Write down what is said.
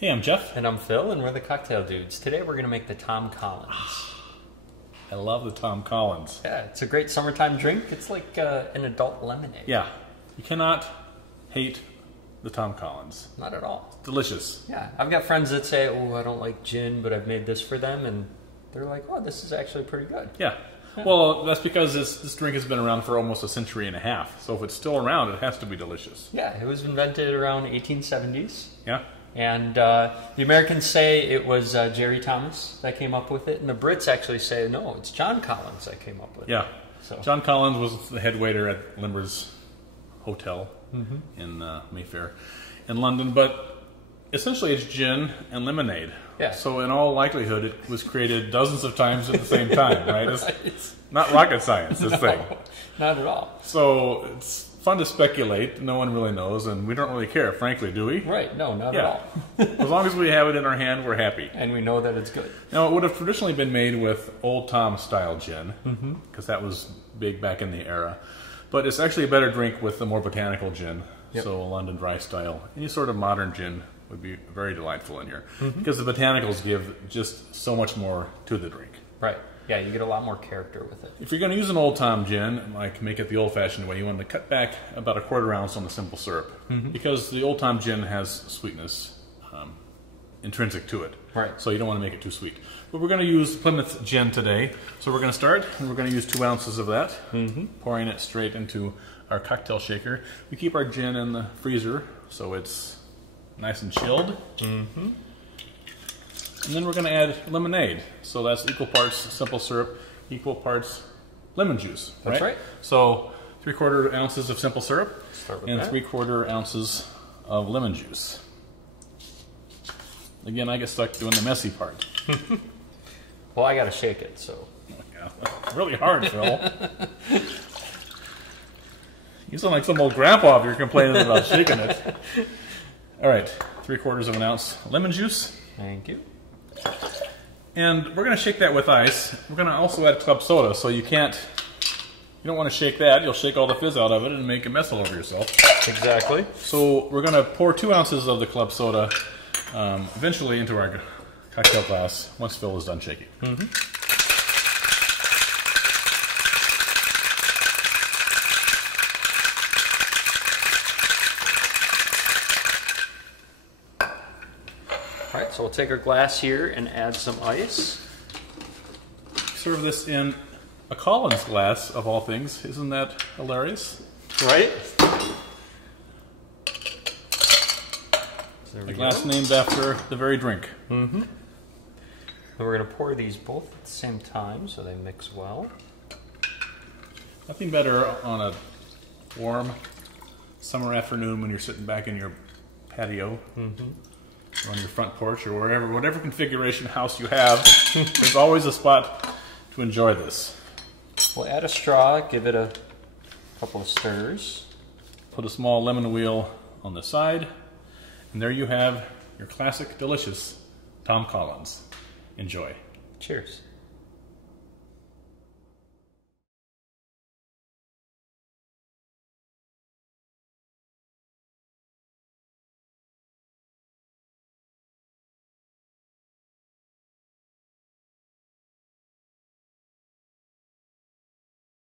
Hey, I'm Jeff. And I'm Phil, and we're the Cocktail Dudes. Today we're going to make the Tom Collins. I love the Tom Collins. Yeah, it's a great summertime drink. It's like an adult lemonade. Yeah, you cannot hate the Tom Collins. Not at all. It's delicious. Yeah, I've got friends that say, oh, I don't like gin, but I've made this for them, and they're like, oh, this is actually pretty good. Yeah. Well, that's because this drink has been around for almost a century and a half. So if it's still around, it has to be delicious. Yeah, it was invented around 1870s. Yeah. And the Americans say it was Jerry Thomas that came up with it, and the Brits actually say, no, it's John Collins that came up with it. Yeah. So. John Collins was the head waiter at Limber's Hotel in Mayfair in London, but essentially it's gin and lemonade. Yeah. So in all likelihood, it was created dozens of times at the same time, right? It's not rocket science, this thing. Not at all. So it's fun to speculate. No one really knows, and we don't really care, frankly, do we? Right. No, not at all. As long as we have it in our hand, we're happy. And we know that it's good. Now, it would have traditionally been made with Old Tom style gin, because that was big back in the era. But it's actually a better drink with the more botanical gin, so a London Dry style. Any sort of modern gin would be very delightful in here, because the botanicals give just so much more to the drink. Right. Yeah, you get a lot more character with it. If you're going to use an Old Tom gin, like make it the old-fashioned way, you want to cut back about a quarter ounce on the simple syrup, because the Old Tom gin has sweetness intrinsic to it. Right. So you don't want to make it too sweet. But we're going to use Plymouth gin today, so we're going to start, and we're going to use 2 ounces of that, pouring it straight into our cocktail shaker. We keep our gin in the freezer, so it's nice and chilled. And then we're going to add lemonade. So that's equal parts simple syrup, equal parts lemon juice. That's right. So 3/4 ounces of simple syrup and that. 3/4 ounces of lemon juice. Again, I get stuck doing the messy part. Well, I got to shake it, so. Oh my God. It's really hard, Phil. You sound like some old grandpa if you're complaining about shaking it. All right, 3/4 ounce lemon juice. Thank you. And we're going to shake that with ice. We're going to also add club soda, so you don't want to shake that. You'll shake all the fizz out of it and make a mess all over yourself. Exactly. So we're going to pour 2 ounces of the club soda eventually into our cocktail glass once Phil is done shaking. Alright, so we'll take our glass here and add some ice. Serve this in a Collins glass, of all things. Isn't that hilarious? Right? A glass named after the very drink. And we're going to pour these both at the same time so they mix well. Nothing better on a warm summer afternoon when you're sitting back in your patio. Or on your front porch or whatever configuration house you have. There's always a spot to enjoy this. We'll add a straw, give it a couple of stirs. Put a small lemon wheel on the side, and there you have your classic, delicious Tom Collins. Enjoy. Cheers.